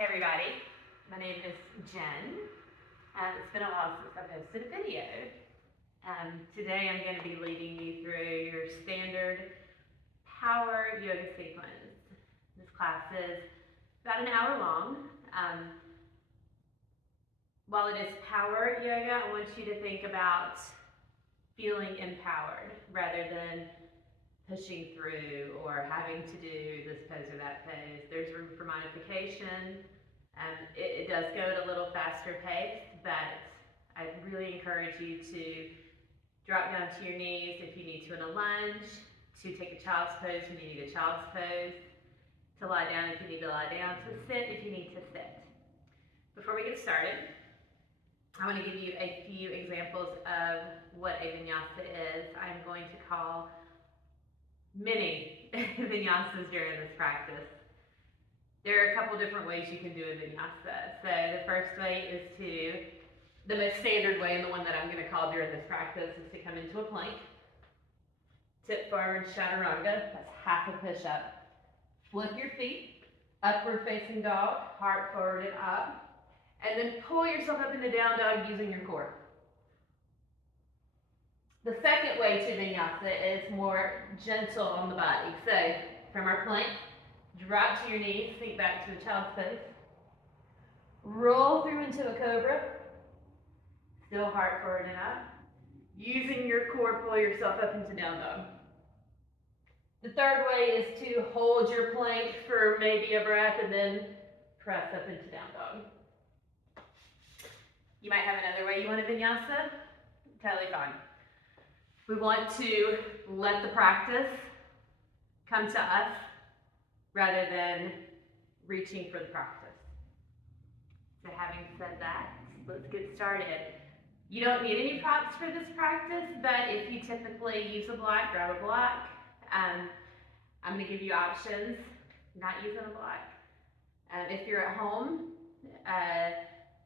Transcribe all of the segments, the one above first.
Hey everybody, my name is Jen. It's been a while since I've posted a video. Today I'm going to be leading you through your standard power yoga sequence. This class is about an hour long. While it is power yoga, I want you to think about feeling empowered rather than pushing through or having to do this pose or that pose. There's room for modification. It does go at a little faster pace, but I really encourage you to drop down to your knees if you need to in a lunge, to take a child's pose when you need a child's pose, to lie down if you need to lie down, to sit if you need to sit. Before we get started, I want to give you a few examples of what a vinyasa is. I'm going to call many vinyasas during this practice. There are a couple different ways you can do a vinyasa. So the first way is the most standard way, and the one that I'm going to call during this practice, is to come into a plank. Tip forward, chaturanga, that's half a push-up. Flip your feet, upward facing dog, heart forward and up, and then pull yourself up into down dog using your core. The second way to vinyasa is more gentle on the body. So from our plank, drop to your knees, sink back to a child's pose. Roll through into a cobra. Still heart forward and up. Using your core, pull yourself up into down dog. The third way is to hold your plank for maybe a breath and then press up into down dog. You might have another way you want to vinyasa. Totally fine. We want to let the practice come to us rather than reaching for the practice. So having said that, let's get started. You don't need any props for this practice, but if you typically use a block, grab a block. I'm going to give you options, not using a block. If you're at home, I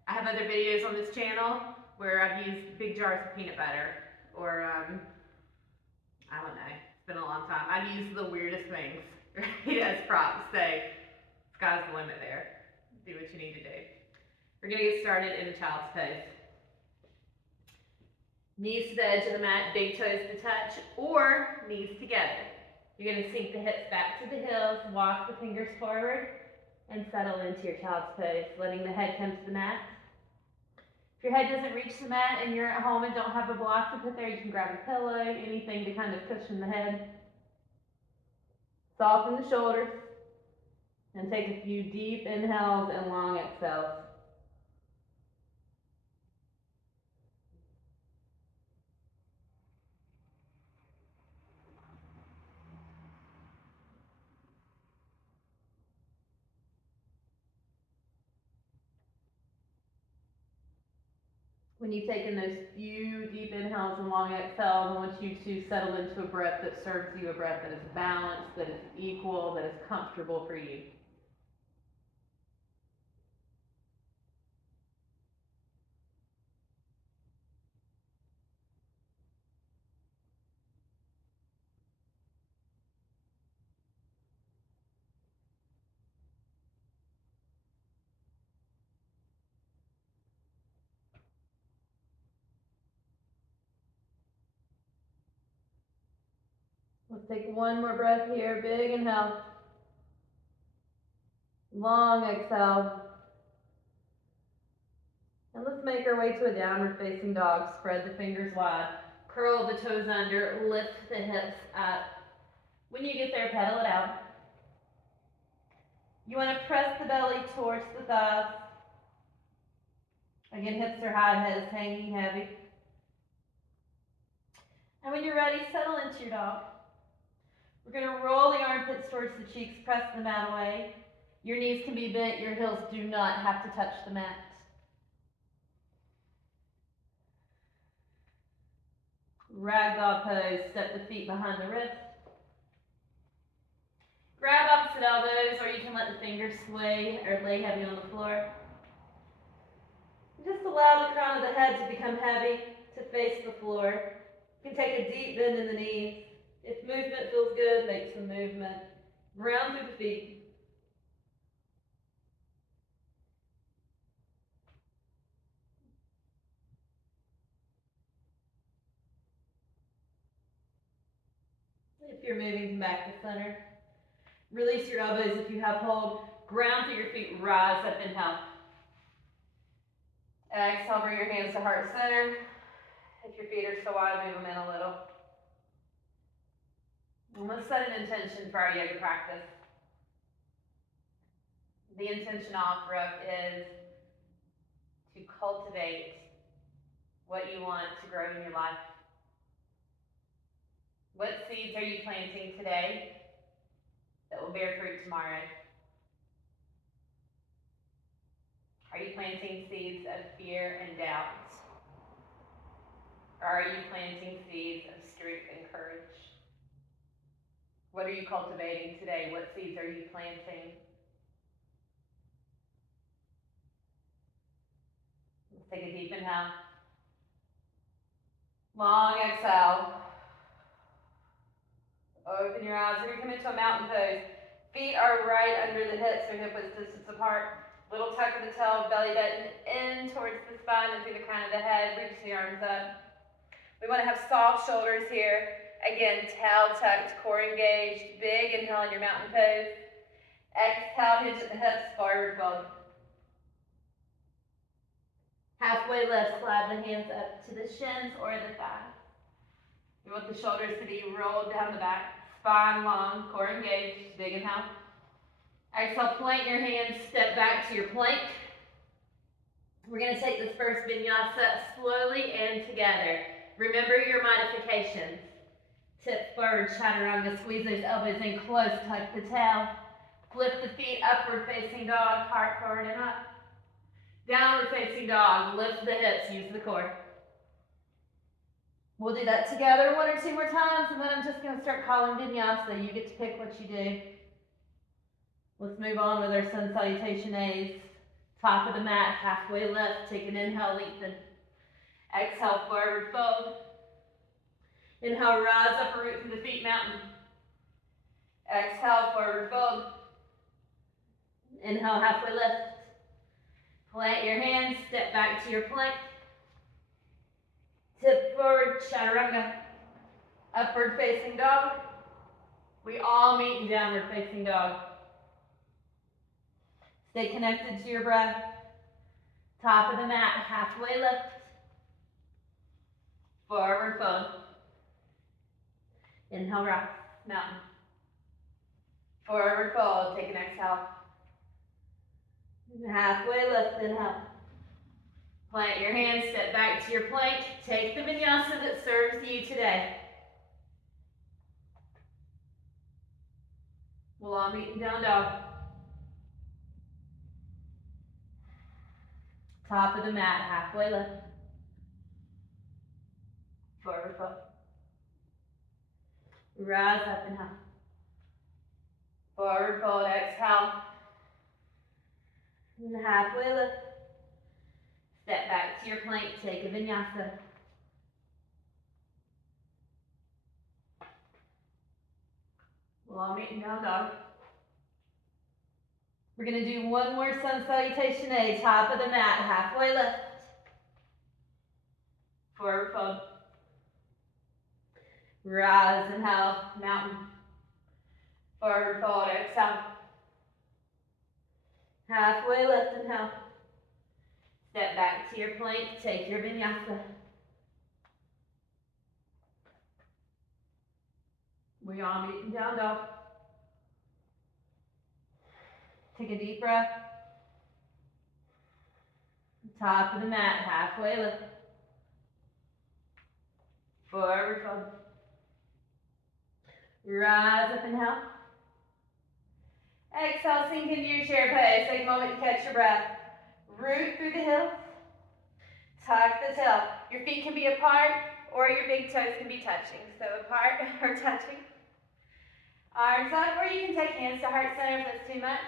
have other videos on this channel where I've used big jars of peanut butter, or I don't know, it's been a long time. I've used the weirdest things as props, so sky's the limit there. Do what you need to do. We're going to get started in a child's pose. Knees to the edge of the mat, big toes to touch, or knees together. You're going to sink the hips back to the heels, walk the fingers forward, and settle into your child's pose, letting the head come to the mat. If your head doesn't reach the mat and you're at home and don't have a block to put there, you can grab a pillow, anything to kind of cushion the head. Soften the shoulders, and take a few deep inhales and long exhales. When you've taken those few deep inhales and long exhales, I want you to settle into a breath that serves you, a breath that is balanced, that is equal, that is comfortable for you. Let's take one more breath here. Big inhale. Long exhale. And let's make our way to a downward facing dog. Spread the fingers wide. Curl the toes under. Lift the hips up. When you get there, pedal it out. You want to press the belly towards the thighs. Again, hips are high, head is hanging heavy. And when you're ready, settle into your dog. We're going to roll the armpits towards the cheeks, press the mat away. Your knees can be bent, your heels do not have to touch the mat. Ragdoll pose, step the feet behind the wrist. Grab opposite elbows, or you can let the fingers sway or lay heavy on the floor. Just allow the crown of the head to become heavy, to face the floor. You can take a deep bend in the knees. If movement feels good, make some movement. Round through the feet. you're moving back to center. Release your elbows if you have hold. Ground through your feet, rise up, inhale. Exhale, bring your hands to heart center. If your feet are still wide, move them in a little. And let's set an intention for our yoga practice. The intention I'll offer up is to cultivate what you want to grow in your life. What seeds are you planting today that will bear fruit tomorrow? Are you planting seeds of fear and doubt? Or are you planting seeds of strength and courage? What are you cultivating today? What seeds are you planting? Let's take a deep inhale. Long exhale. Open your eyes. We're going to come into a mountain pose. Feet are right under the hips or hip width distance apart. Little tuck of the toe, belly button in towards the spine and through the crown of the head. Reach the arms up. We want to have soft shoulders here. Again, tail tucked, core engaged. Big inhale in your mountain pose. Exhale, hinge at the hips, forward fold. Halfway lift, slide the hands up to the shins or the thighs. We want the shoulders to be rolled down the back. Spine long, core engaged. Big inhale. Exhale, plant your hands, step back to your plank. We're going to take this first vinyasa slowly and together. Remember your modifications. Tip forward, chaturanga, squeeze those elbows in close, tuck the tail. Flip the feet, upward facing dog, heart forward and up. Downward facing dog, lift the hips, use the core. We'll do that together 1 or 2 more times, and then I'm just going to start calling vinyasa. You get to pick what you do. Let's move on with our sun salutation A's. Top of the mat, halfway lift. Take an inhale, lengthen. Exhale, forward fold. Inhale, rise up or root through the feet, mountain. Exhale, forward fold. Inhale, halfway lift. Plant your hands, step back to your plank. Tip forward, chaturanga. Upward facing dog. We all meet in downward facing dog. Stay connected to your breath. Top of the mat, halfway lift. Forward fold. Inhale, rise, mountain. Forward fold, take an exhale. Halfway lift, inhale. Plant your hands, step back to your plank. Take the vinyasa that serves you today. We'll all meet in down dog. Top of the mat, halfway lift. Forward fold. Rise up, inhale. Forward fold, exhale. And halfway lift. Step back to your plank, take a vinyasa. We'll all meet in down dog. We're going to do one more sun salutation A, top of the mat, halfway lift. Forward fold. Rise, inhale, mountain. Forward fold, exhale. Halfway lift, inhale. Step back to your plank, take your vinyasa. We all meet in down dog. Take a deep breath. Top of the mat, halfway lift. Forward fold. Rise up, inhale. Exhale, sink into your chair pose. Take a moment to catch your breath. Root through the heels. Tuck the tail. Your feet can be apart or your big toes can be touching. So apart or touching. Arms up, or you can take hands to heart center if that's too much.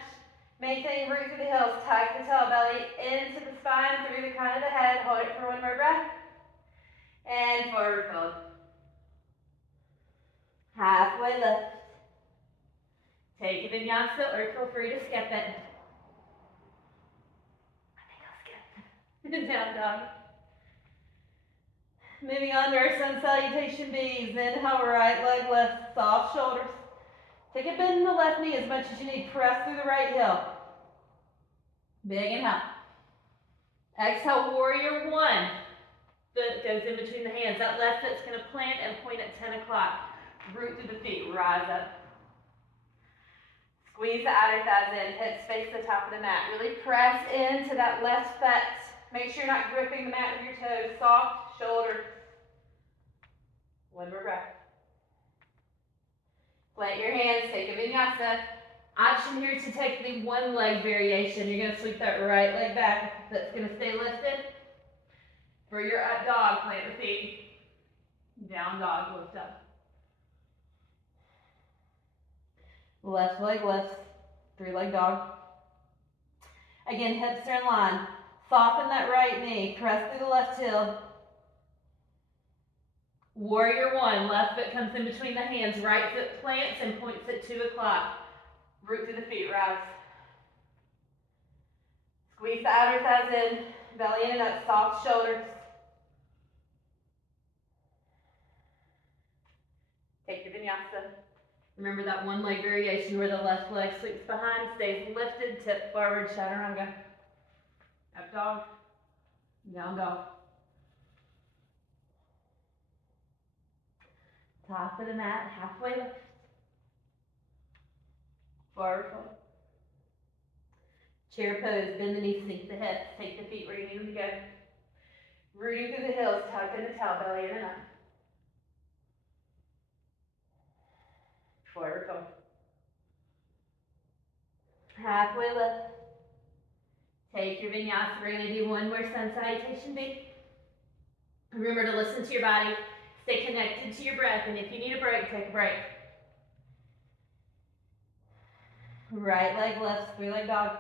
Maintain root through the heels. Tuck the tail, belly into the spine, through the crown of the head. Hold it for 1 more breath. And forward fold. Halfway lift. Take a vinyasa or feel free to skip it. I think I'll skip. Down dog. Moving on to our sun salutation B's. Inhale, right leg left, soft shoulders. Take a bend in the left knee as much as you need. Press through the right heel. Big inhale. Exhale, warrior one. Foot goes in between the hands. That left foot's going to plant and point at 10 o'clock. Root through the feet. Rise up. Squeeze the outer thighs in. Hips face the top of the mat. Really press into that left foot. Make sure you're not gripping the mat with your toes. Soft shoulders. One more breath. Plant your hands. Take a vinyasa. Option here to take the one leg variation. You're going to sweep that right leg back. That's going to stay lifted. For your up dog, plant the feet. Down dog, lift up. Left leg lifts. 3-leg dog. Again, hips are in line. Soften that right knee. Press through the left heel. Warrior one. Left foot comes in between the hands. Right foot plants and points at 2 o'clock. Root through the feet. Rise. Squeeze the outer thighs in. Belly in and up. Soft shoulders. Take your vinyasa. Remember that one leg variation where the left leg sweeps behind, stays lifted, tip forward, chaturanga. Up dog, down dog. Top of the mat, halfway lift. Forward fold. Chair pose, bend the knees, sink the hips, take the feet where you need them to go. Rooting through the heels, tuck in the tail, belly in and up. Forward fold. Halfway lift. Take your vinyasa. We're going to do one more sun salutation B. Remember to listen to your body. Stay connected to your breath. And if you need a break, take a break. Right leg lifts, 3-leg dog.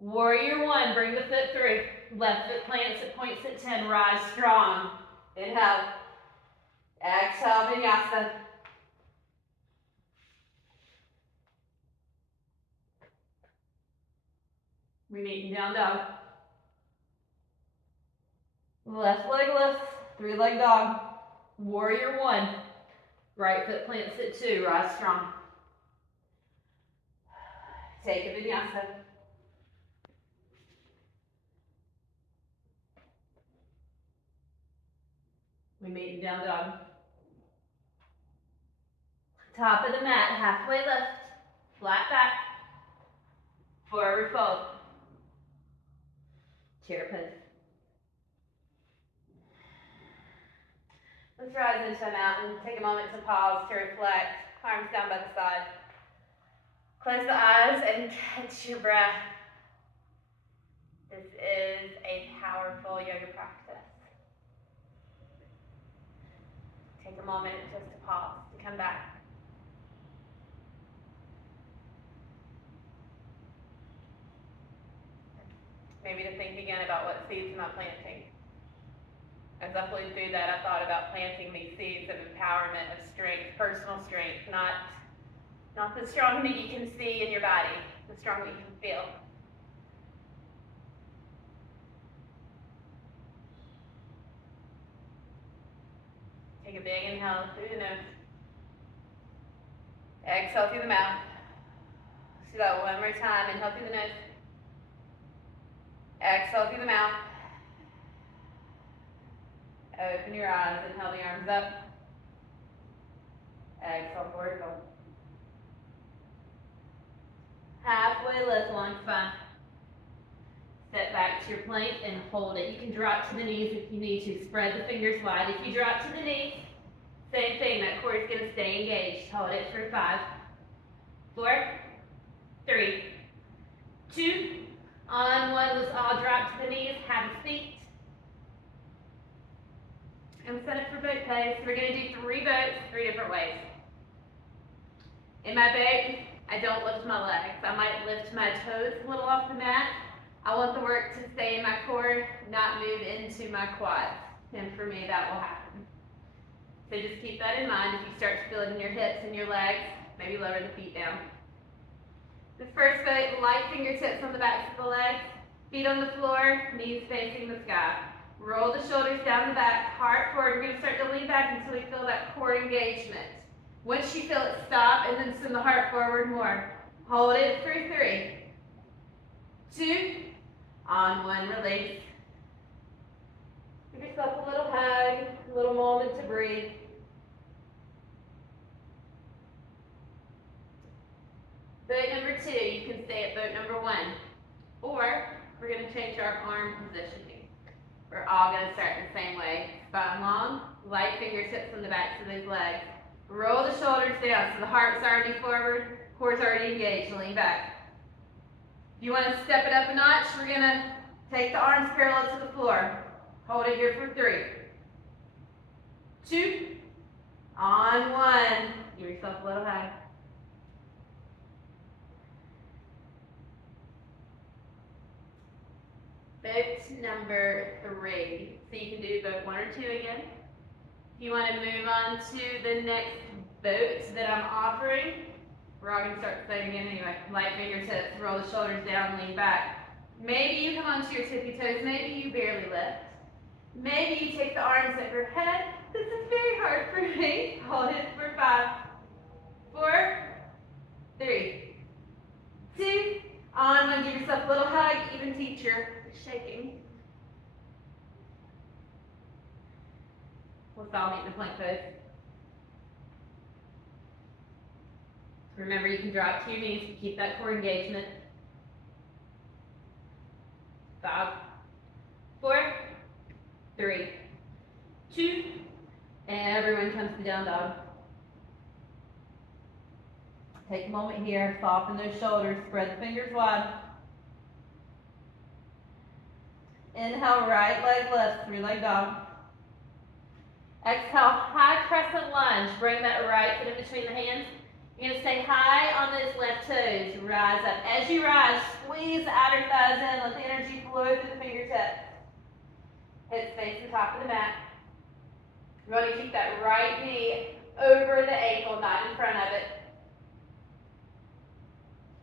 Warrior one. Bring the foot through. Left foot plants. It points at 10. Rise strong. Inhale. Exhale, vinyasa. We meet in down dog. Left leg lifts, 3-leg dog. Warrior one. Right foot plants at 2. Rise strong. Take a vinyasa. We meet in down dog. Top of the mat, halfway lift. Flat back. Forward fold. Chair pose. Let's rise into a mountain. Take a moment to pause, to reflect. Arms down by the side. Close the eyes and catch your breath. This is a powerful yoga practice. Take a moment just to pause, to come back. Maybe to think again about what seeds am I planting. As I flew through that, I thought about planting these seeds of empowerment, of strength, personal strength, not the strong that you can see in your body, the strong that you can feel. Take a big inhale through the nose. Exhale through the mouth. Let's do that one more time. Inhale through the nose. Exhale through the mouth. Open your eyes. Inhale the arms up. Exhale, forward fold. Halfway lift, long spine. Step back to your plank and hold it. You can drop to the knees if you need to. Spread the fingers wide. If you drop to the knees, same thing. That core is going to stay engaged. Hold it for 5, 4, 3, 2, on 1. Let's all drop to the knees. Have a seat. And set it for boat pose. We're going to do 3 boats, 3 different ways. In my boat, I don't lift my legs. I might lift my toes a little off the mat. I want the work to stay in my core, not move into my quads. And for me, that will happen. So just keep that in mind. If you start to feel it in your hips and your legs, maybe lower the feet down. This first boat, light fingertips on the backs of the legs, feet on the floor, knees facing the sky. Roll the shoulders down the back, heart forward. We're going to start to lean back until we feel that core engagement. Once you feel it, stop and then send the heart forward more. Hold it for 3, 2, on 1, release. Give yourself a little hug, a little moment to breathe. Boat number 2, you can stay at boat number 1. Or, we're going to change our arm positioning. We're all going to start in the same way. Spine long, light fingertips on the backs of those legs. Roll the shoulders down so the heart's already forward, core's already engaged, lean back. If you want to step it up a notch, we're going to take the arms parallel to the floor. Hold it here for 3, 2, on 1. Give yourself a little hug. Boat number 3. So you can do boat 1 or 2 again. If you want to move on to the next boat that I'm offering, we're all going to start the same again anyway. Light fingertips, roll the shoulders down, lean back. Maybe you come onto your tippy toes, maybe you barely lift. Maybe you take the arms overhead. This is very hard for me. Hold it for 5, 4, 3, 2, on 1. Give yourself a little hug, even teacher. Shaking. Let's all meet in the plank pose. Remember, you can drop to your knees to keep that core engagement. 5, 4, 3, 2, and everyone comes to down dog. Take a moment here, soften those shoulders, spread the fingers wide. Inhale, right leg lifts, 3-leg dog. Exhale, high crescent lunge. Bring that right foot in between the hands. You're going to stay high on those left toes. Rise up. As you rise, squeeze the outer thighs in. Let the energy flow through the fingertips. Hips face the top of the mat. You want to keep that right knee over the ankle, not in front of it.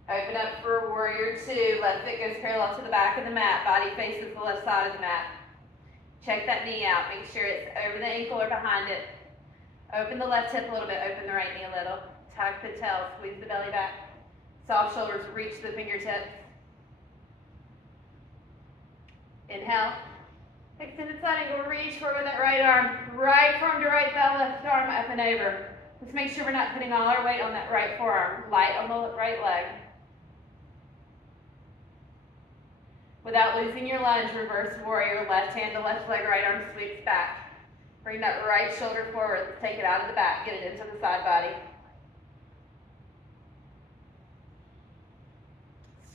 Open up for warrior 2. Left foot goes parallel to the back of the mat. Body faces the left side of the mat. Check that knee out. Make sure it's over the ankle or behind it. Open the left hip a little bit. Open the right knee a little. Tuck the tail. Squeeze the belly back. Soft shoulders. Reach the fingertips. Inhale. Extended side angle. Reach forward with that right arm. Right forearm to right thigh. Left arm up and over. Let's make sure we're not putting all our weight on that right forearm. Light on the right leg. Without losing your lunge, reverse warrior, left hand to left leg, right arm sweeps back. Bring that right shoulder forward. Let's take it out of the back, get it into the side body.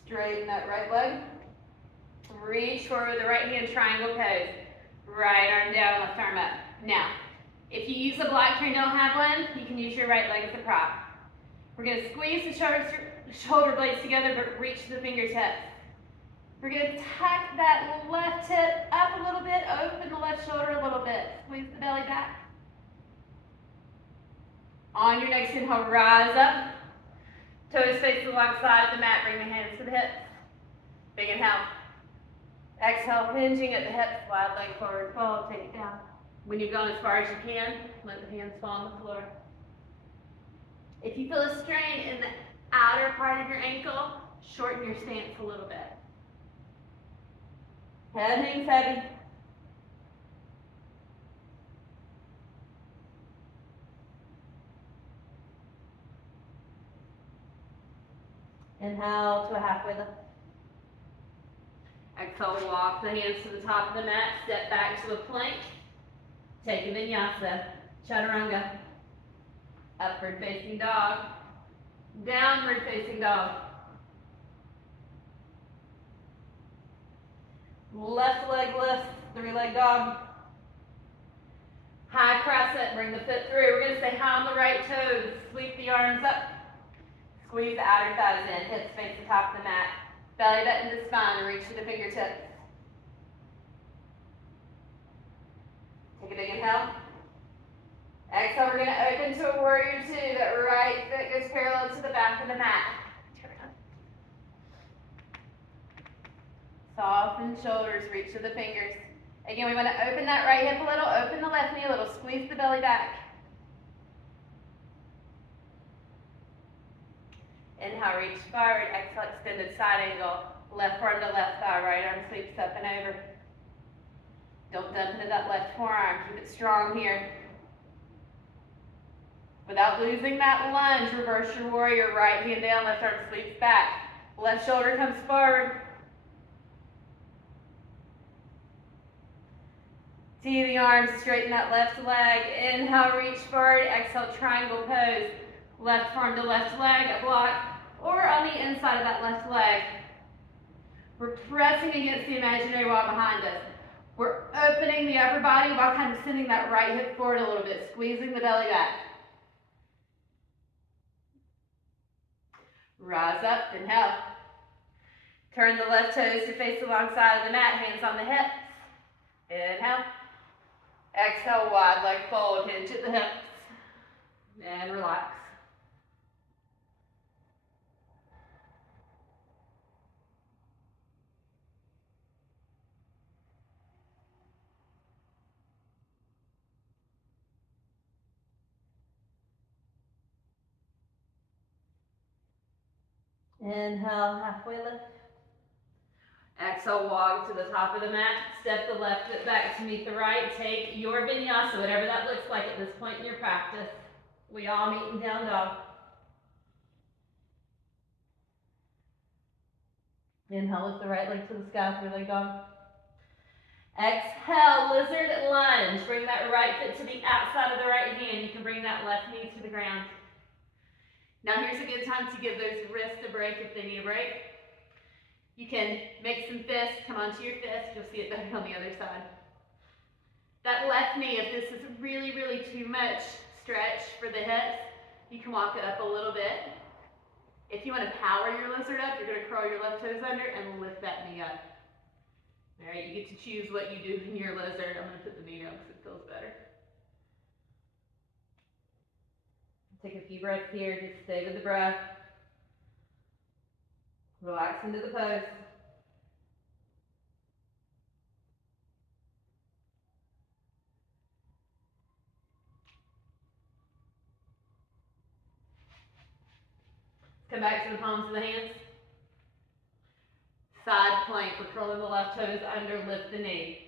Straighten that right leg. Reach forward with the right hand, triangle pose. Right arm down, left arm up. Now, if you use a block here and don't have one, you can use your right leg as a prop. We're going to squeeze the shoulder blades together, but reach the fingertips. We're going to tuck that left hip up a little bit, open the left shoulder a little bit. Squeeze the belly back. On your next inhale, rise up. Toes face the long side of the mat. Bring the hands to the hips. Big inhale. Exhale, hinging at the hips. Wide leg forward fold. Take it down. When you've gone as far as you can, let the hands fall on the floor. If you feel a strain in the outer part of your ankle, shorten your stance a little bit. Head hangs heavy. Inhale to a halfway lift. Exhale, walk the hands to the top of the mat, step back to a plank. Take a vinyasa, chaturanga. Upward facing dog. Downward facing dog. Left leg lifts, 3-leg dog. High crescent, bring the foot through. We're going to stay high on the right toes. Sweep the arms up. Squeeze the outer thighs in. Hips face the top of the mat. Belly button to spine. Reach to the fingertips. Take a big inhale. Exhale, we're going to open to a warrior 2. That right foot goes parallel to the back of the mat. Soften shoulders, reach to the fingers. Again, we want to open that right hip a little, open the left knee a little, squeeze the belly back. Inhale, reach forward, exhale, extended side angle. Left forearm to left thigh, right arm sweeps up and over. Don't dump into that left forearm, keep it strong here. Without losing that lunge, reverse your warrior, right hand down, left arm sweeps back. Left shoulder comes forward. Tee the arms, straighten that left leg. Inhale, reach forward, exhale, triangle pose. Left forearm to left leg, a block, or on the inside of that left leg. We're pressing against the imaginary wall behind us. We're opening the upper body while kind of sending that right hip forward a little bit, squeezing the belly back. Rise up, inhale. Turn the left toes to face the long side of the mat, hands on the hips. Inhale. Exhale, wide leg fold, hinge at the hips. And relax. Inhale, halfway lift. Exhale, walk to the top of the mat. Step the left foot back to meet the right. Take your vinyasa, whatever that looks like at this point in your practice. We all meet in down dog. Inhale, lift the right leg to the sky, three-leg dog. Exhale, lizard lunge. Bring that right foot to the outside of the right hand. You can bring that left knee to the ground. Now here's a good time to give those wrists a break if they need a break. You can make some fists, come onto your fist, you'll see it better on the other side. That left knee, if this is really, really too much stretch for the hips, you can walk it up a little bit. If you want to power your lizard up, you're going to curl your left toes under and lift that knee up. All right, you get to choose what you do in your lizard. I'm going to put the knee down because it feels better. Take a few breaths here, just stay with the breath. Relax into the pose. Come back to the palms of the hands. Side plank, we're curling the left toes under, lift the knee.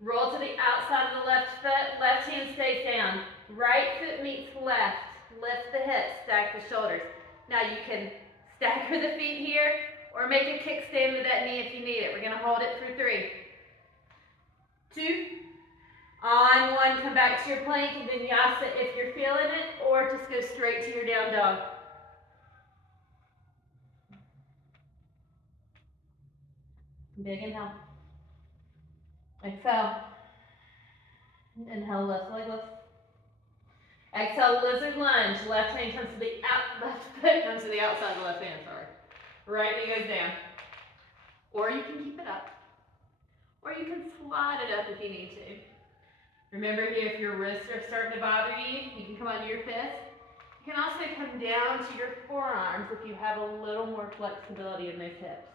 Roll to the outside of the left foot, left hand stays down. Right foot meets left, lift the hips, stack the shoulders. Now you can stagger the feet here, or make a kickstand with that knee if you need it. We're gonna hold it for 3, 2, on 1, come back to your plank, vinyasa if you're feeling it, or just go straight to your down dog. Big inhale. Exhale. Inhale, left leg lifts. Exhale, lizard lunge. Left hand comes to the left foot comes to the outside of the left hand, sorry. Right knee goes down. Or you can keep it up. Or you can slide it up if you need to. Remember here, if your wrists are starting to bother you, you can come onto your fist. You can also come down to your forearms if you have a little more flexibility in those hips.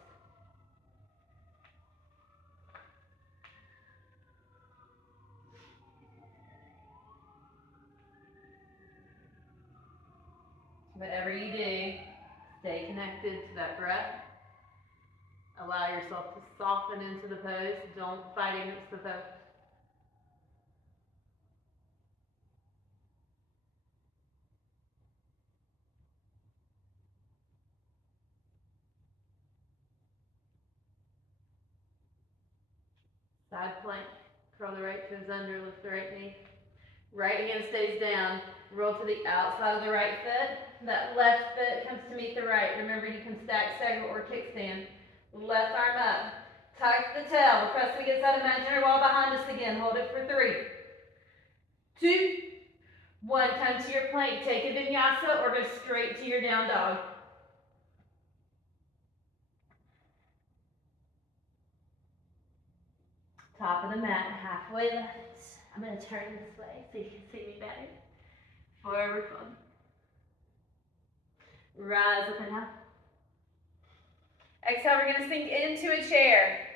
Whatever you do, stay connected to that breath. Allow yourself to soften into the pose. Don't fight against the pose. Side plank. Curl the right toes under, lift the right knee. Right hand stays down. Roll to the outside of the right foot. That left foot comes to meet the right. Remember, you can stack, stagger, or kickstand. Left arm up. Tuck the tail. We're pressing against that imaginary wall behind us again. Hold it for 3, 2, 1. Come to your plank. Take a vinyasa or go straight to your down dog. Top of the mat, halfway lift. I'm going to turn this way so you can see me better. Forward fold. Rise up and up. Exhale, we're going to sink into a chair.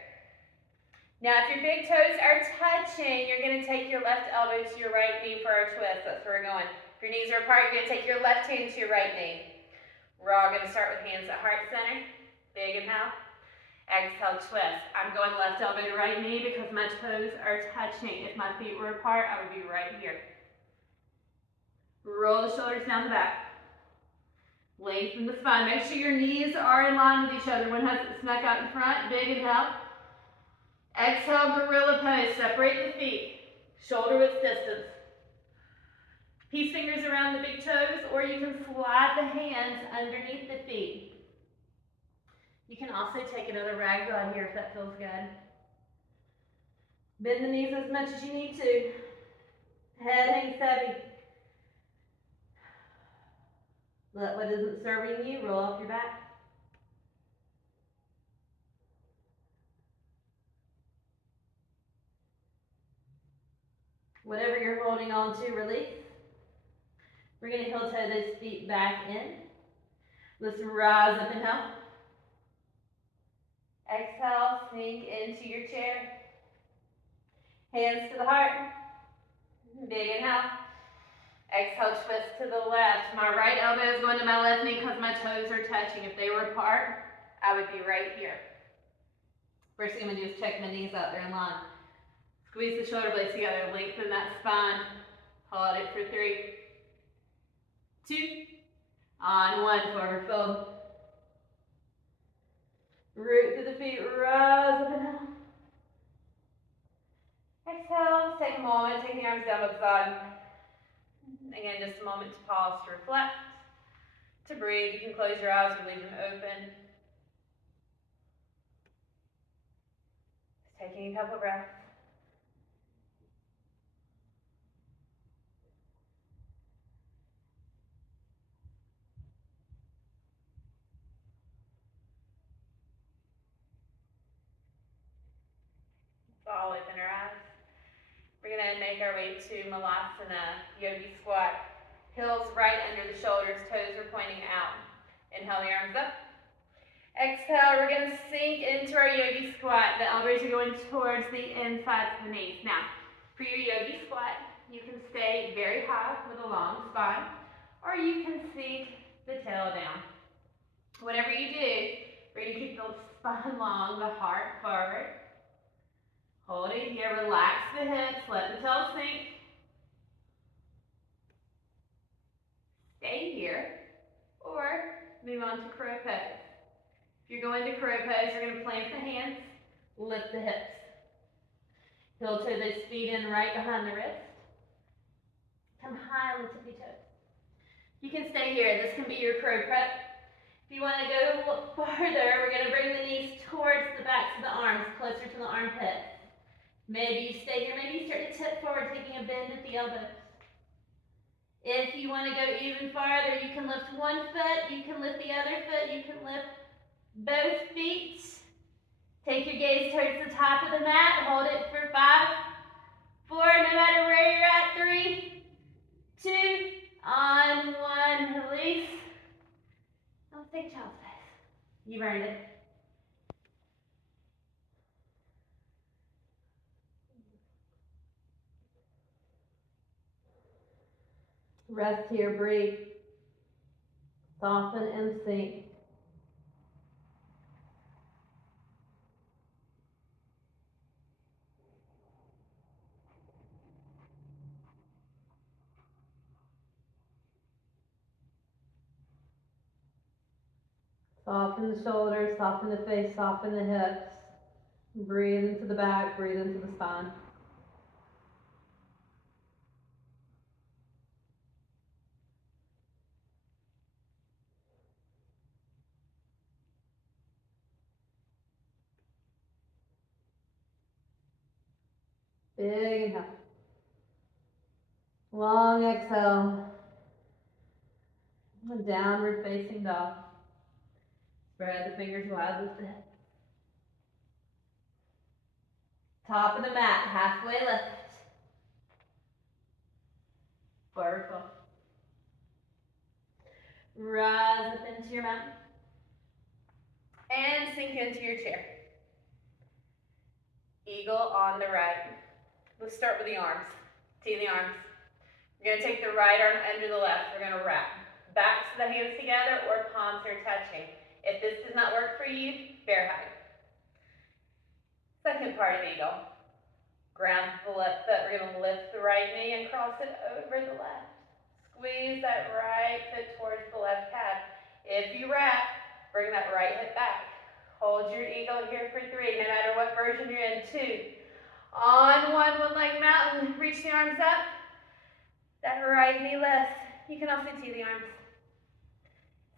Now, if your big toes are touching, you're going to take your left elbow to your right knee for our twist. That's where we're going. If your knees are apart, you're going to take your left hand to your right knee. We're all going to start with hands at heart center. Big inhale. Exhale, twist. I'm going left elbow to right knee because my toes are touching. If my feet were apart, I would be right here. Roll the shoulders down the back. Lengthen the spine. Make sure your knees are in line with each other. One hasn't snuck out in front. Big inhale. Exhale, gorilla pose. Separate the feet. Shoulder width distance. Peace fingers around the big toes, or you can slide the hands underneath the feet. You can also take another ragdoll here if that feels good. Bend the knees as much as you need to. Head hangs heavy. Let what isn't serving you roll off your back. Whatever you're holding on to, release. We're going to heel toe those feet back in. Let's rise up, inhale. Exhale, sink into your chair. Hands to the heart. Big inhale. Exhale, twist to the left. My right elbow is going to my left knee because my toes are touching. If they were apart, I would be right here. First thing I'm going to do is check my knees out there in line. Squeeze the shoulder blades together. Lengthen that spine. Hold it for 3, 2, on 1. Forward fold. Root through the feet. Rise up and down. Exhale. Take a moment. Take the arms down by the side. Again, just a moment to pause, to reflect, to breathe. You can close your eyes or leave them open. Just taking a couple breaths. All open our eyes. We're going to make our way to Malasana, Yogi Squat. Heels right under the shoulders, toes are pointing out. Inhale the arms up. Exhale, we're going to sink into our Yogi Squat. The elbows are going towards the insides of the knees. Now, for your Yogi Squat, you can stay very high with a long spine, or you can sink the tail down. Whatever you do, we're going to keep the spine long, the heart forward. Hold it here, relax the hips, let the tail sink. Stay here, or move on to crow pose. If you're going to crow pose, you're going to plant the hands, lift the hips. Heel toe those feet in right behind the wrist. Come high on the tippy toes. You can stay here. This can be your crow prep. If you want to go a little farther, we're going to bring the knees towards the backs of the arms, closer to the armpits. Maybe you stay here, maybe you start to tip forward, taking a bend at the elbows. If you want to go even farther, you can lift one foot, you can lift the other foot, you can lift both feet. Take your gaze towards the top of the mat, hold it for 5, 4, no matter where you're at, 3, 2, on 1, release. Don't take child's pose. You've earned it. Rest here, breathe. Soften and sink. Soften the shoulders, soften the face, soften the hips. Breathe into the back, breathe into the spine. Big inhale. Long exhale. A downward facing dog. Spread the fingers wide, lift the hip. Top of the mat, halfway lift. Forward fold. Rise up into your mountain. And sink into your chair. Eagle on the right. Let's start with the arms. T the arms. We're gonna take the right arm under the left. We're gonna wrap. Backs of the hands together or palms are touching. If this does not work for you, bear hug. Second part of eagle. Ground the left foot. We're gonna lift the right knee and cross it over the left. Squeeze that right foot towards the left calf. If you wrap, bring that right hip back. Hold your eagle here for 3, no matter what version you're in. 2. On 1 leg mountain. Reach the arms up. That right knee lifts. You can also T the arms.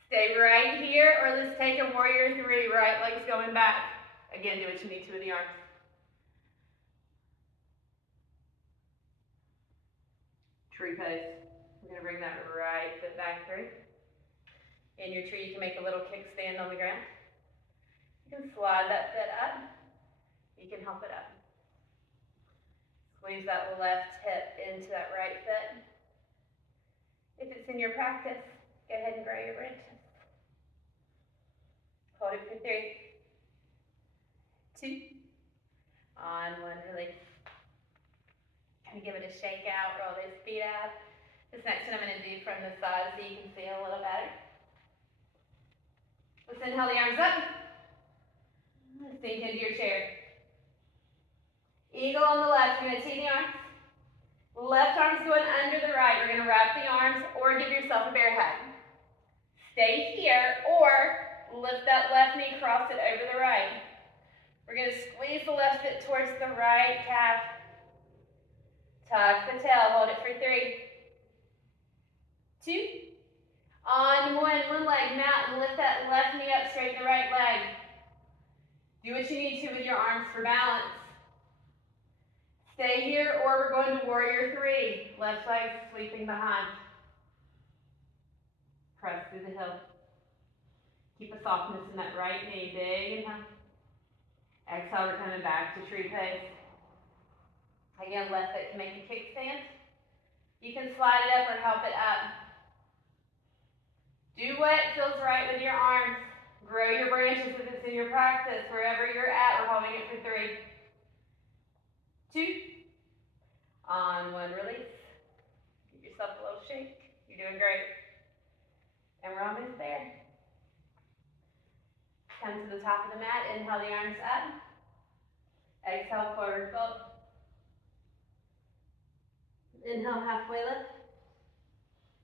Stay right here, or let's take a warrior 3. Right leg's going back. Again, do what you need to with the arms. Tree pose. We're going to bring that right foot back through. In your tree, you can make a little kickstand on the ground. You can slide that foot up. You can hop it up. Squeeze that left hip into that right foot. If it's in your practice, go ahead and grow your branches. Hold it for 3, 2. On 1, release. Kind of give it a shake out, roll those feet out. This next one I'm going to do from the side so you can see a little better. Let's inhale the arms up. Sink into your chair. Eagle on the left, you're going to T the arms. Left arm's going under the right. We're going to wrap the arms or give yourself a bear hug. Stay here or lift that left knee, cross it over the right. We're going to squeeze the left foot towards the right calf. Tuck the tail, hold it for 3, 2. On 1 leg mountain, lift that left knee up, straighten the right leg. Do what you need to with your arms for balance. Stay here or we're going to warrior 3. Left leg sweeping behind. Press through the heel. Keep a softness in that right knee. Big inhale. Exhale, we're coming back to tree pose. Again, left foot can make a kickstand. You can slide it up or help it up. Do what feels right with your arms. Grow your branches if it's in your practice. Wherever you're at, we're holding it for 3, 2. On 1, release. Give yourself a little shake. You're doing great. And we're almost there. Come to the top of the mat. Inhale the arms up. Exhale, forward fold. Inhale, halfway lift.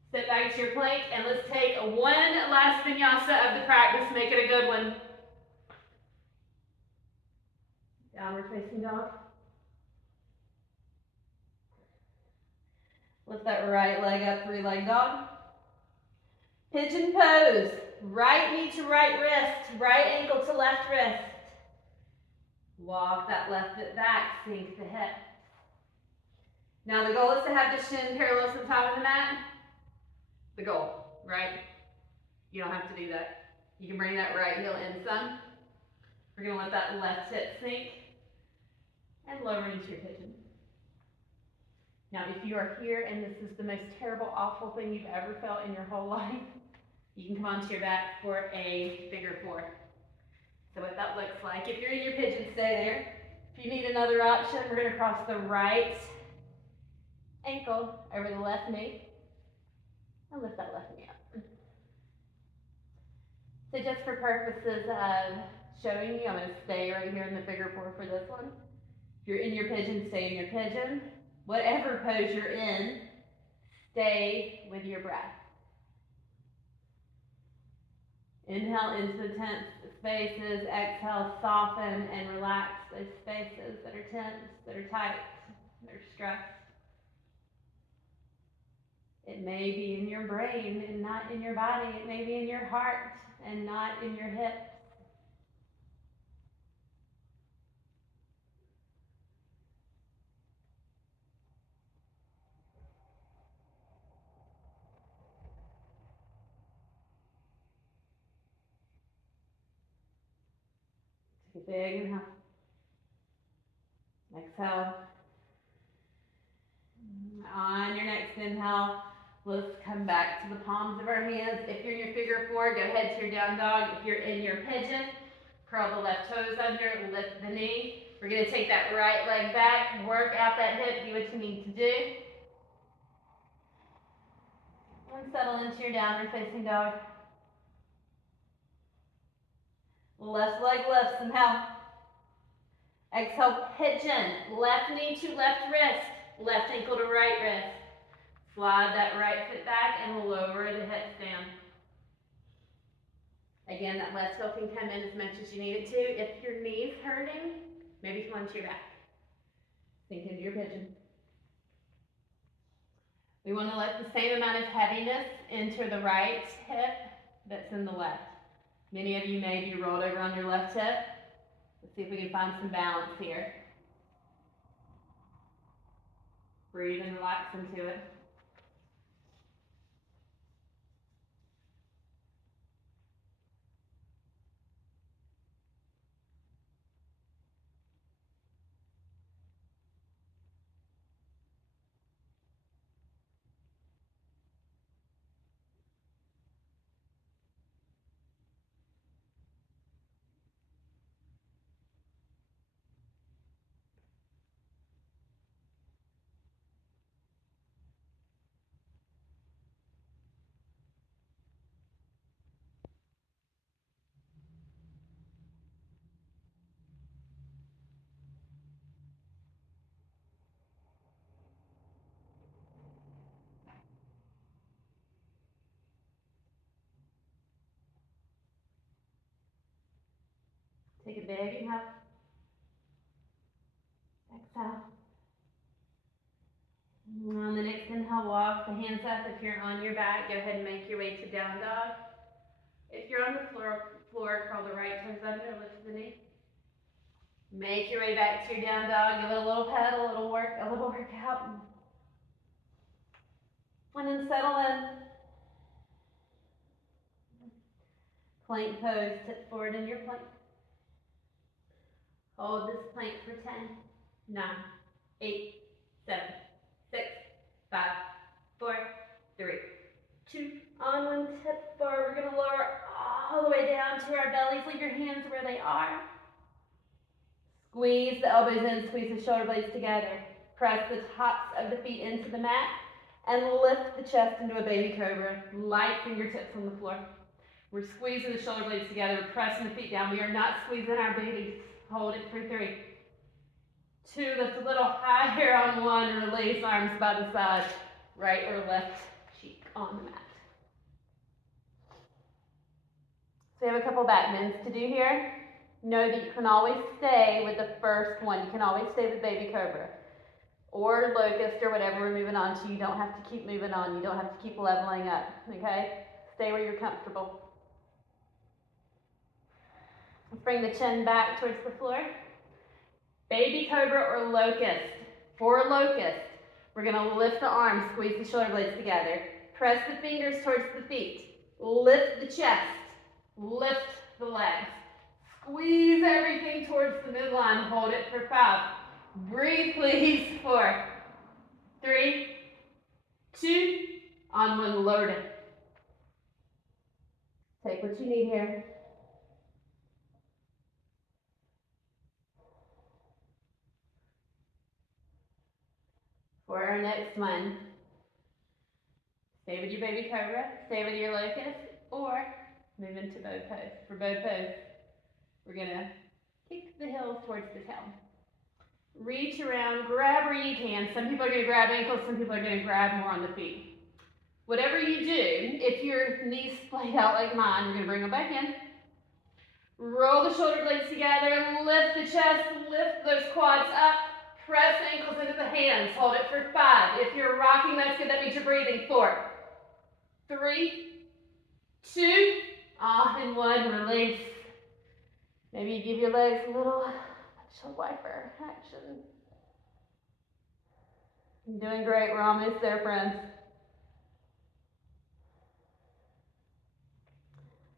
Step back to your plank, and let's take one last vinyasa of the practice. Make it a good one. Downward facing dog. Lift that right leg up, 3-leg dog. Pigeon pose. Right knee to right wrist, right ankle to left wrist. Walk that left foot back, sink the hip. Now the goal is to have the shin parallel to the top of the mat. The goal, right? You don't have to do that. You can bring that right heel in some. We're going to let that left hip sink and lower into your pigeon. Now if you are here and this is the most terrible, awful thing you've ever felt in your whole life, you can come onto your back for a figure 4. So what that looks like, if you're in your pigeon, stay there. If you need another option, we're going to cross the right ankle over the left knee and lift that left knee up. So just for purposes of showing you, I'm going to stay right here in the figure 4 for this one. If you're in your pigeon, stay in your pigeon. Whatever pose you're in, stay with your breath. Inhale into the tense spaces, exhale, soften and relax those spaces that are tense, that are tight, that are stressed. It may be in your brain and not in your body. It may be in your heart and not in your hips. Take a big inhale. Exhale. On your next inhale, let's come back to the palms of our hands. If you're in your figure 4, go ahead to your down dog. If you're in your pigeon, curl the left toes under, lift the knee. We're gonna take that right leg back, work out that hip, do what you need to do. And settle into your downward facing dog. Left leg lifts, inhale. Exhale, pigeon. Left knee to left wrist, left ankle to right wrist. Slide that right foot back and lower the hips down. Again, that left heel can come in as much as you need it to. If your knee's hurting, maybe come onto your back. Sink into your pigeon. We want to let the same amount of heaviness enter the right hip that's in the left. Many of you may be rolled over on your left hip. Let's see if we can find some balance here. Breathe and relax into it. Take a big inhale. Exhale. On the next inhale, walk the hands up. If you're on your back, go ahead and make your way to down dog. If you're on the floor, curl the right toes under, lift the knee. Make your way back to your down dog. Give it a little pet, a little workout. And then settle in. Plank pose, tip forward in your plank. Hold this plank for 10, 9, 8, 7, 6, 5, 4, 3, 2. On one tip forward, we're gonna lower all the way down to our bellies. Leave your hands where they are. Squeeze the elbows in, squeeze the shoulder blades together. Press the tops of the feet into the mat and lift the chest into a baby cobra. Light fingertips on the floor. We're squeezing the shoulder blades together, we're pressing the feet down. We are not squeezing our babies. Hold it for 3, 2, lift a little higher on 1, release arms by the side, right or left cheek on the mat. So we have a couple back bends to do here. Know that you can always stay with the first one. You can always stay with baby cobra or locust or whatever we're moving on to. You don't have to keep moving on. You don't have to keep leveling up, okay? Stay where you're comfortable. Let's bring the chin back towards the floor. Baby cobra or locust. For locust, we're gonna lift the arms, squeeze the shoulder blades together. Press the fingers towards the feet. Lift the chest. Lift the legs. Squeeze everything towards the midline. Hold it for 5. Breathe, please. 4, 3, 2. On 1, lower down. Take what you need here. For our next one, stay with your baby cobra, stay with your locust, or move into bow pose. For bow pose, we're gonna kick the heels towards the tail. Reach around, grab where you can. Some people are gonna grab ankles, some people are gonna grab more on the feet. Whatever you do, if your knees splayed out like mine, you're gonna bring them back in. Roll the shoulder blades together, lift the chest, lift those quads up. Press ankles into the hands. Hold it for 5. If you're rocking, that's good. That means you're breathing. 4, 3, 2. Off in 1. Release. Maybe you give your legs a little windshield wiper action. You're doing great. We're almost there, friends.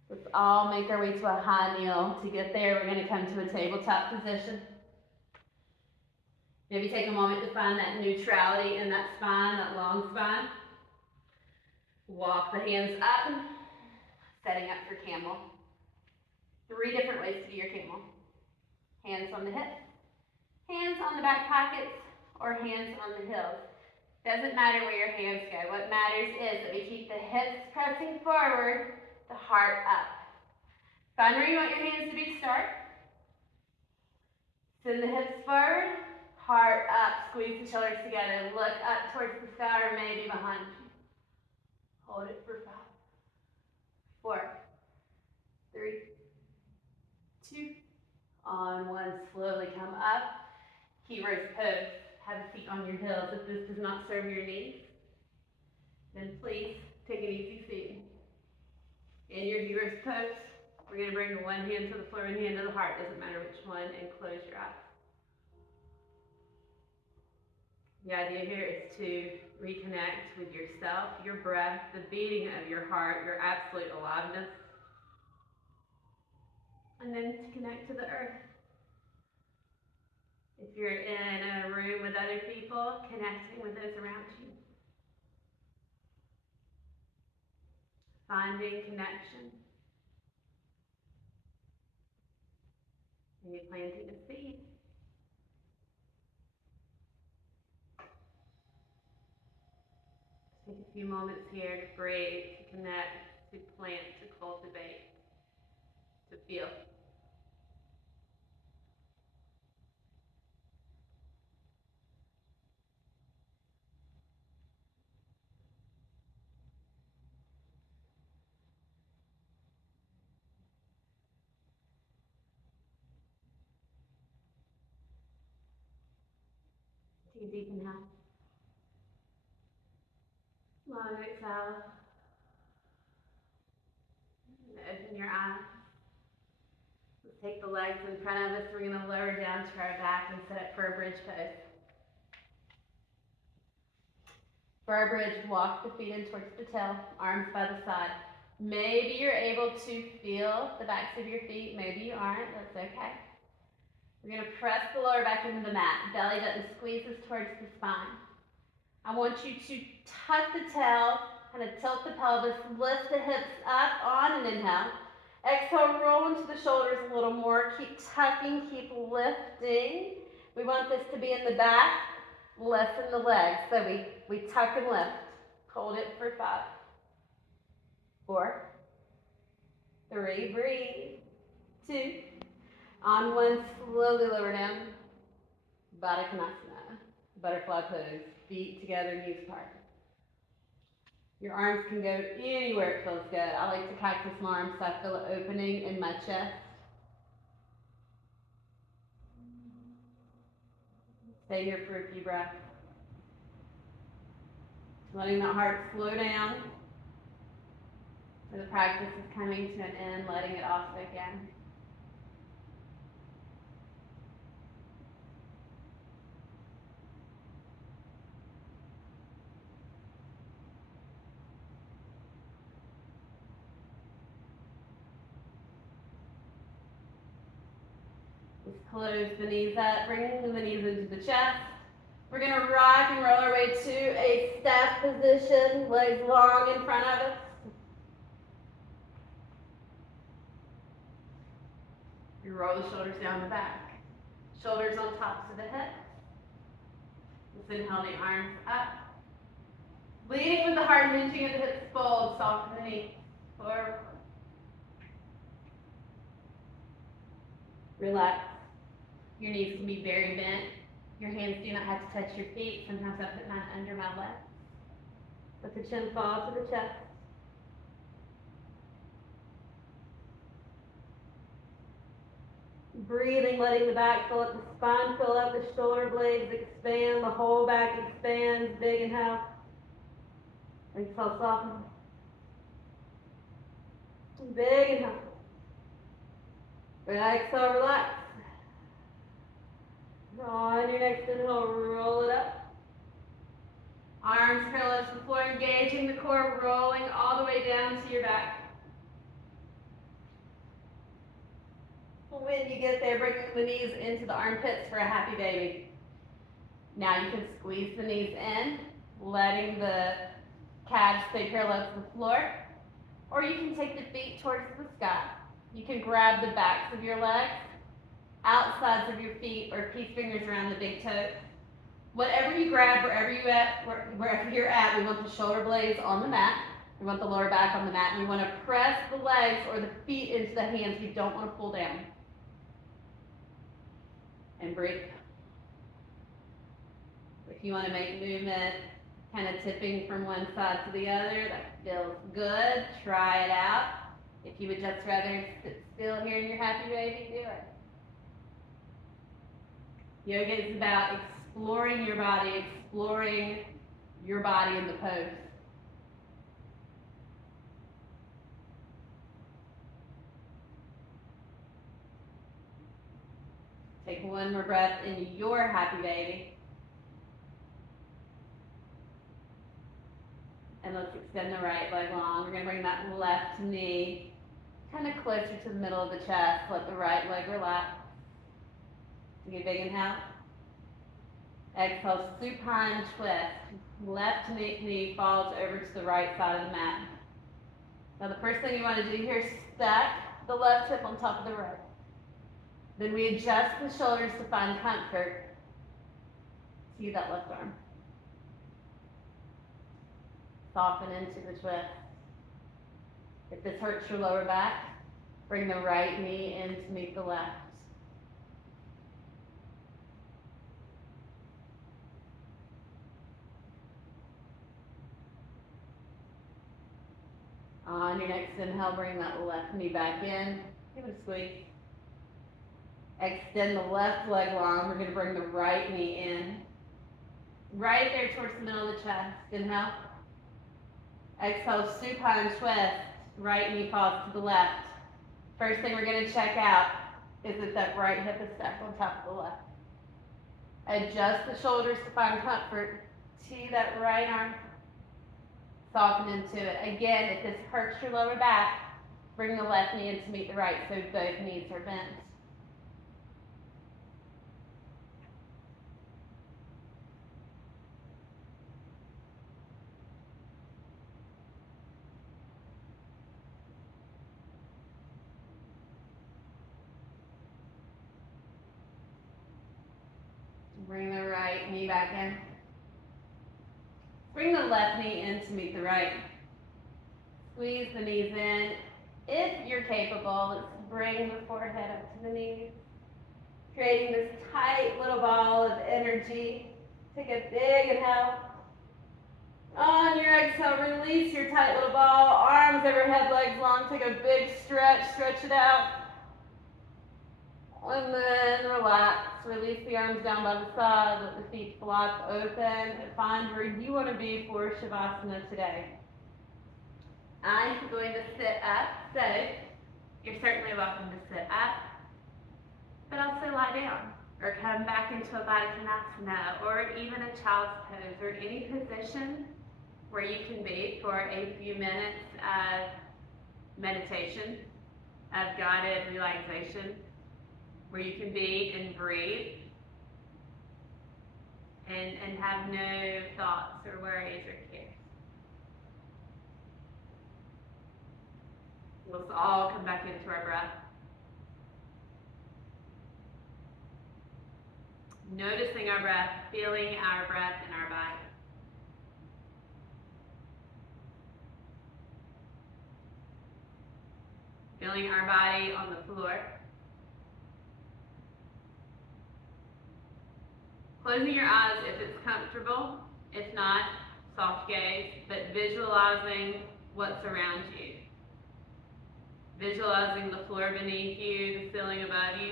Let's all make our way to a high kneel. To get there, we're going to come to a tabletop position. Maybe take a moment to find that neutrality in that spine, that long spine. Walk the hands up, setting up for camel. 3 different ways to do your camel. Hands on the hip, Hands on the back pockets or hands on the heels. Doesn't matter where your hands go. What matters is that we keep the hips pressing forward, the heart up. Find where you want your hands to be to start. Send the hips forward, heart up. Squeeze the shoulders together. Look up towards the sky or maybe behind you. Hold it for 5, 4, 3, 2. On 1, slowly come up. Hero's pose. Have a seat on your heels. If this does not serve your needs, then please take an easy seat. In your hero's pose, we're going to bring one hand to the floor and hand to the heart. Doesn't matter which one, and close your eyes. The idea here is to reconnect with yourself, your breath, the beating of your heart, your absolute aliveness, and then to connect to the earth. If you're in a room with other people, connecting with those around you. Finding connection. Maybe planting a seed. Take a few moments here to breathe, to connect, to plant, to cultivate, to feel. Take a deep inhale. Long exhale. And open your eyes. Let's take the legs in front of us. We're going to lower down to our back and set up for a bridge pose. For our bridge, walk the feet in towards the tail, arms by the side. Maybe you're able to feel the backs of your feet. Maybe you aren't. That's okay. We're going to press the lower back into the mat. Belly button squeezes towards the spine. I want you to tuck the tail, kind of tilt the pelvis, lift the hips up on an inhale. Exhale, roll into the shoulders a little more. Keep tucking, keep lifting. We want this to be in the back, lessen the legs. So we tuck and lift. Hold it for 5, 4, 3, breathe, 2. On 1, slowly lower down. Baddha Konasana, butterfly pose. Feet together, knees apart. Your arms can go anywhere it feels good. I like to cactus my arms so I feel an opening in my chest. Stay here for a few breaths. Letting the heart slow down. The practice is coming to an end, letting it also again. Let's close the knees up, bringing the knees into the chest. We're going to rock and roll our way to a step position, legs long in front of us. You roll the shoulders down the back. Shoulders on tops of the hips. Let's inhale the arms up. Leading with the heart, hinging at the hips, fold, soften the knees. Forward. Relax. Your knees can be very bent. Your hands do not have to touch your feet. Sometimes I put mine under my legs. Let the chin fall to the chest. Breathing, letting the back fill up, the spine fill up, the shoulder blades expand, the whole back expands. Big inhale. Exhale, soften. Big inhale. Exhale, relax. On your next inhale, roll it up. Arms parallel to the floor, engaging the core, rolling all the way down to your back. When you get there, bring the knees into the armpits for a happy baby. Now you can squeeze the knees in, letting the calves stay parallel to the floor. Or you can take the feet towards the sky. You can grab the backs of your legs, outsides of your feet or peace fingers around the big toes. Whatever you grab, wherever you're at, we want the shoulder blades on the mat. We want the lower back on the mat. And we want to press the legs or the feet into the hands. We don't want to pull down. And breathe. If you want to make movement, kind of tipping from one side to the other, that feels good. Try it out. If you would just rather sit still here in your happy baby, do it. Yoga is about exploring your body in the pose. Take one more breath into your happy baby. And let's extend the right leg long. We're going to bring that left knee kind of closer to the middle of the chest. Let the right leg relax. Take a big inhale. Exhale, supine twist. Left knee falls over to the right side of the mat. Now the first thing you want to do here is stack the left hip on top of the right. Then we adjust the shoulders to find comfort. See that left arm. Soften into the twist. If this hurts your lower back, bring the right knee in to meet the left. On your next inhale, bring that left knee back in. Give it a squeeze. Extend the left leg long. We're going to bring the right knee in. Right there towards the middle of the chest. Inhale. Exhale, supine twist. Right knee falls to the left. First thing we're going to check out is if that right hip is stacked on top of the left. Adjust the shoulders to find comfort. See that right arm. Soften into it. Again, if this hurts your lower back, bring the left knee in to meet the right so both knees are bent. Bring the right knee back in. Bring the left knee in to meet the right. Squeeze the knees in. If you're capable, let's bring the forehead up to the knees. Creating this tight little ball of energy. Take a big inhale. On your exhale, release your tight little ball. Arms overhead, legs long. Take a big stretch. Stretch it out. And then relax. Release the arms down by the side. Let the feet flop open. And find where you want to be for Shavasana today. I'm going to sit up. So you're certainly welcome to sit up, but also lie down or come back into a Baddha Konasana or even a child's pose or any position where you can be for a few minutes of meditation, of guided relaxation, where you can be and breathe and have no thoughts or worries or cares. Let's all come back into our breath. Noticing our breath, feeling our breath in our body. Feeling our body on the floor. Closing your eyes if it's comfortable. If not, soft gaze, but visualizing what's around you. Visualizing the floor beneath you, the ceiling above you.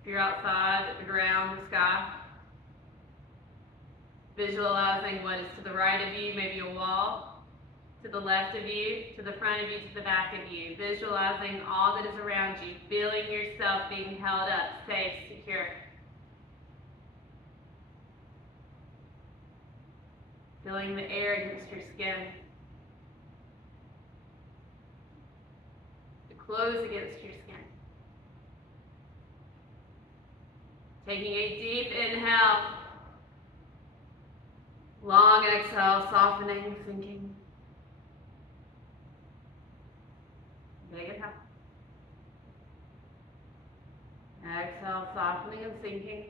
If you're outside, the ground, the sky. Visualizing what is to the right of you, maybe a wall. To the left of you, to the front of you, to the back of you. Visualizing all that is around you. Feeling yourself being held up, safe, secure. Feeling the air against your skin. The clothes against your skin. Taking a deep inhale. Long exhale, softening, sinking. Big inhale. Exhale, softening and sinking.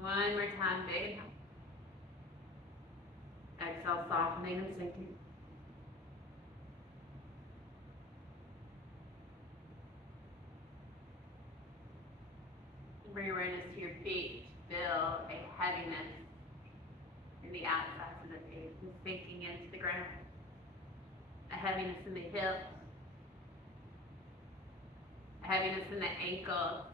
One more time, big inhale. Exhale, softening and sinking. Bring awareness to your feet. Feel a heaviness in the outsides of the feet, and sinking into the ground. A heaviness in the hips. A heaviness in the ankles.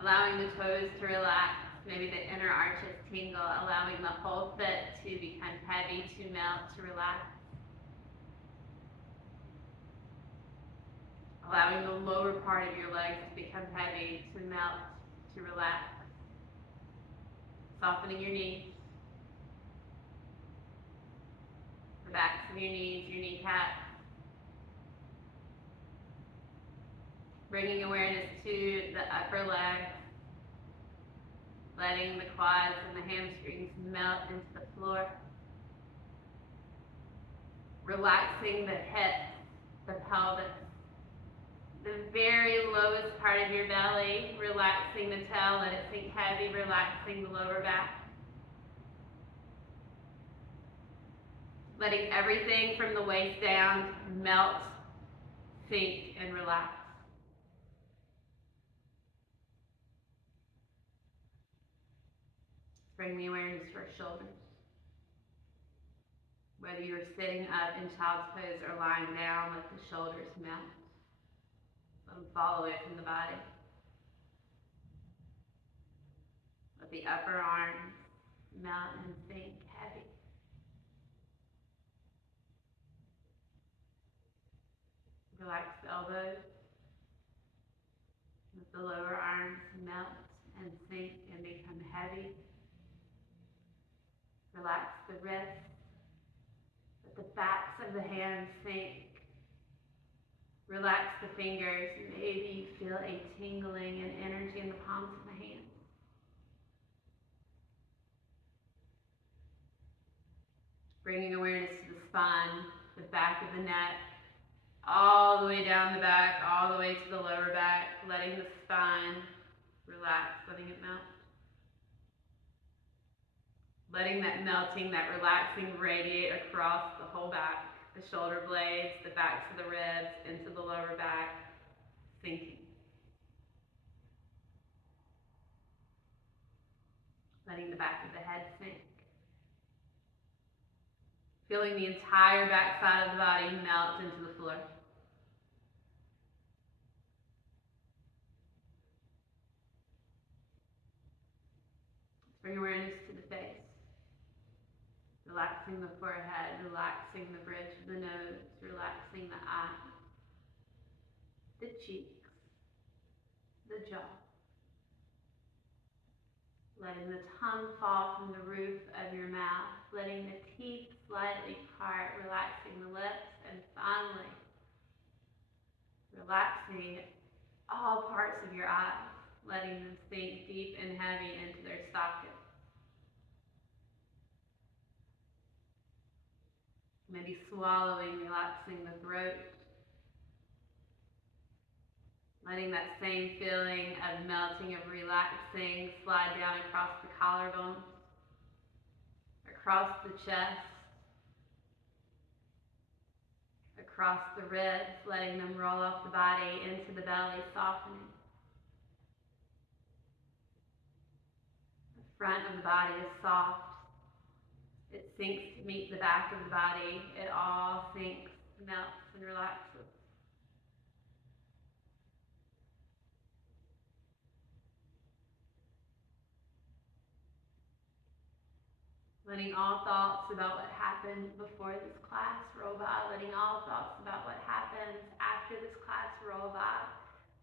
Allowing the toes to relax. Maybe the inner arches tingle. Allowing the whole foot to become heavy, to melt, to relax. Allowing the lower part of your legs to become heavy, to melt, to relax. Softening your knees. The backs of your knees, your kneecaps. Bringing awareness to the upper legs. Letting the quads and the hamstrings melt into the floor. Relaxing the hips, the pelvis. The very lowest part of your belly, relaxing the tail, let it sink heavy, relaxing the lower back. Letting everything from the waist down melt, sink, and relax. Bring the awareness to our shoulders. Whether you're sitting up in child's pose or lying down, let the shoulders melt. Let them fall away from the body. Let the upper arms melt and sink heavy. Relax the elbows. Let the lower arms melt and sink and become heavy. Relax the wrists. Let the backs of the hands sink. Relax the fingers. Maybe you feel a tingling and energy in the palms of the hands. Bringing awareness to the spine, the back of the neck, all the way down the back, all the way to the lower back, letting the spine relax, letting it melt. Letting that melting, that relaxing radiate across the whole back, the shoulder blades, the backs of the ribs, into the lower back, sinking. Letting the back of the head sink. Feeling the entire back side of the body melt into the floor. Bring awareness to the face. Relaxing the forehead, relaxing the bridge of the nose, relaxing the eyes, the cheeks, the jaw. Letting the tongue fall from the roof of your mouth, letting the teeth slightly part, relaxing the lips, and finally, relaxing all parts of your eyes, letting them sink deep and heavy into their sockets. Maybe swallowing, relaxing the throat. Letting that same feeling of melting, of relaxing, slide down across the collarbone, across the chest, across the ribs, letting them roll off the body into the belly, softening. The front of the body is soft. It sinks to meet the back of the body. It all sinks, melts, and relaxes. Letting all thoughts about what happened before this class roll by. Letting all thoughts about what happens after this class roll by.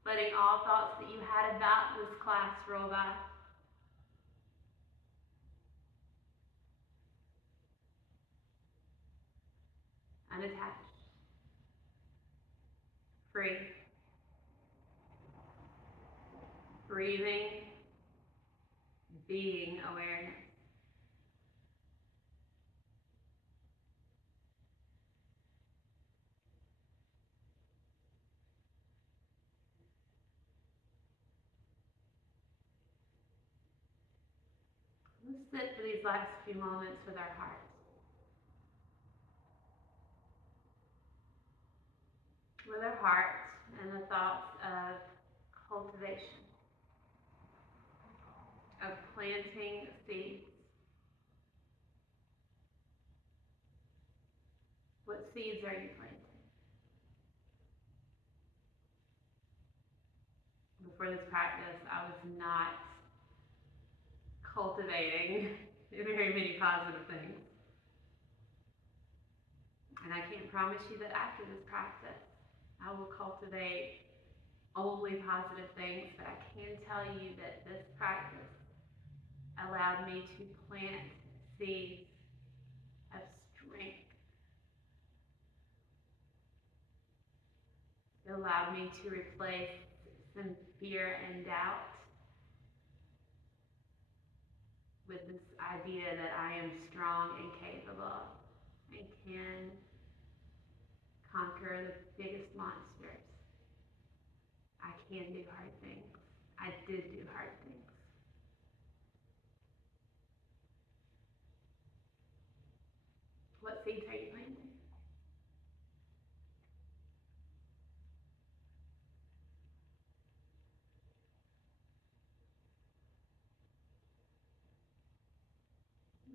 Letting all thoughts that you had about this class roll by. Unattached. Free. Breathing. Being awareness. Let's sit for these last few moments with our hearts. With our hearts and the thoughts of cultivation, of planting seeds. What seeds are you planting? Before this practice, I was not cultivating very many positive things. And I can't promise you that after this practice, I will cultivate only positive things, but I can tell you that this practice allowed me to plant seeds of strength. It allowed me to replace some fear and doubt with this idea that I am strong and capable and can conquer the biggest monsters. I can do hard things. I did do hard things. What seeds are you planting?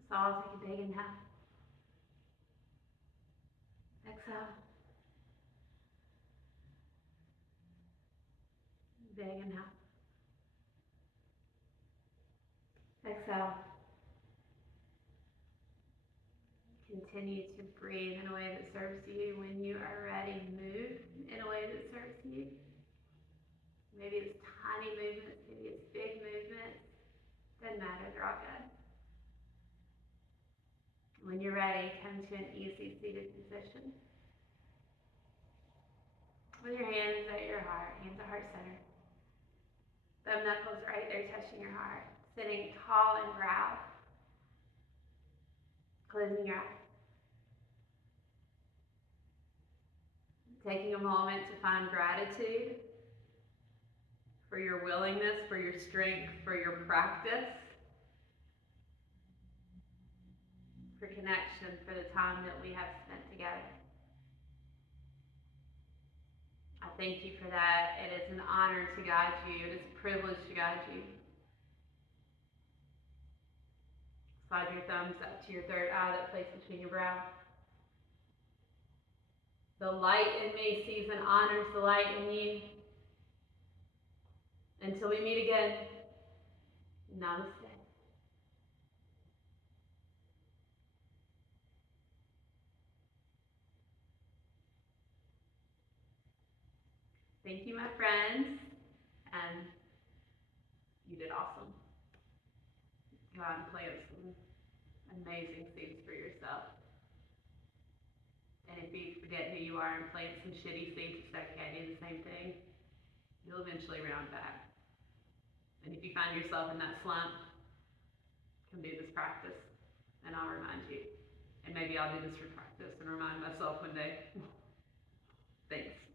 So I'll take a big inhale. Exhale. Big inhale. Exhale. Continue to breathe in a way that serves you. When you are ready, move in a way that serves you. Maybe it's tiny movements, maybe it's big movements. Doesn't matter, they're all good. When you're ready, come to an easy seated position. With your hands at your heart, hands at heart center. Thumb knuckles right there touching your heart. Sitting tall and proud. Closing your eyes. Taking a moment to find gratitude for your willingness, for your strength, for your practice, for connection, for the time that we have spent together. I thank you for that. It is an honor to guide you. It is a privilege to guide you. Slide your thumbs up to your third eye that placed between your brow. The light in me sees and honors the light in you. Until we meet again, namaste. Thank you, my friends, and you did awesome. Go out and plant some amazing seeds for yourself. And if you forget who you are and plant some shitty seeds, it's okay, do the same thing. You'll eventually round back. And if you find yourself in that slump, come do this practice, and I'll remind you. And maybe I'll do this for practice and remind myself one day. Thanks.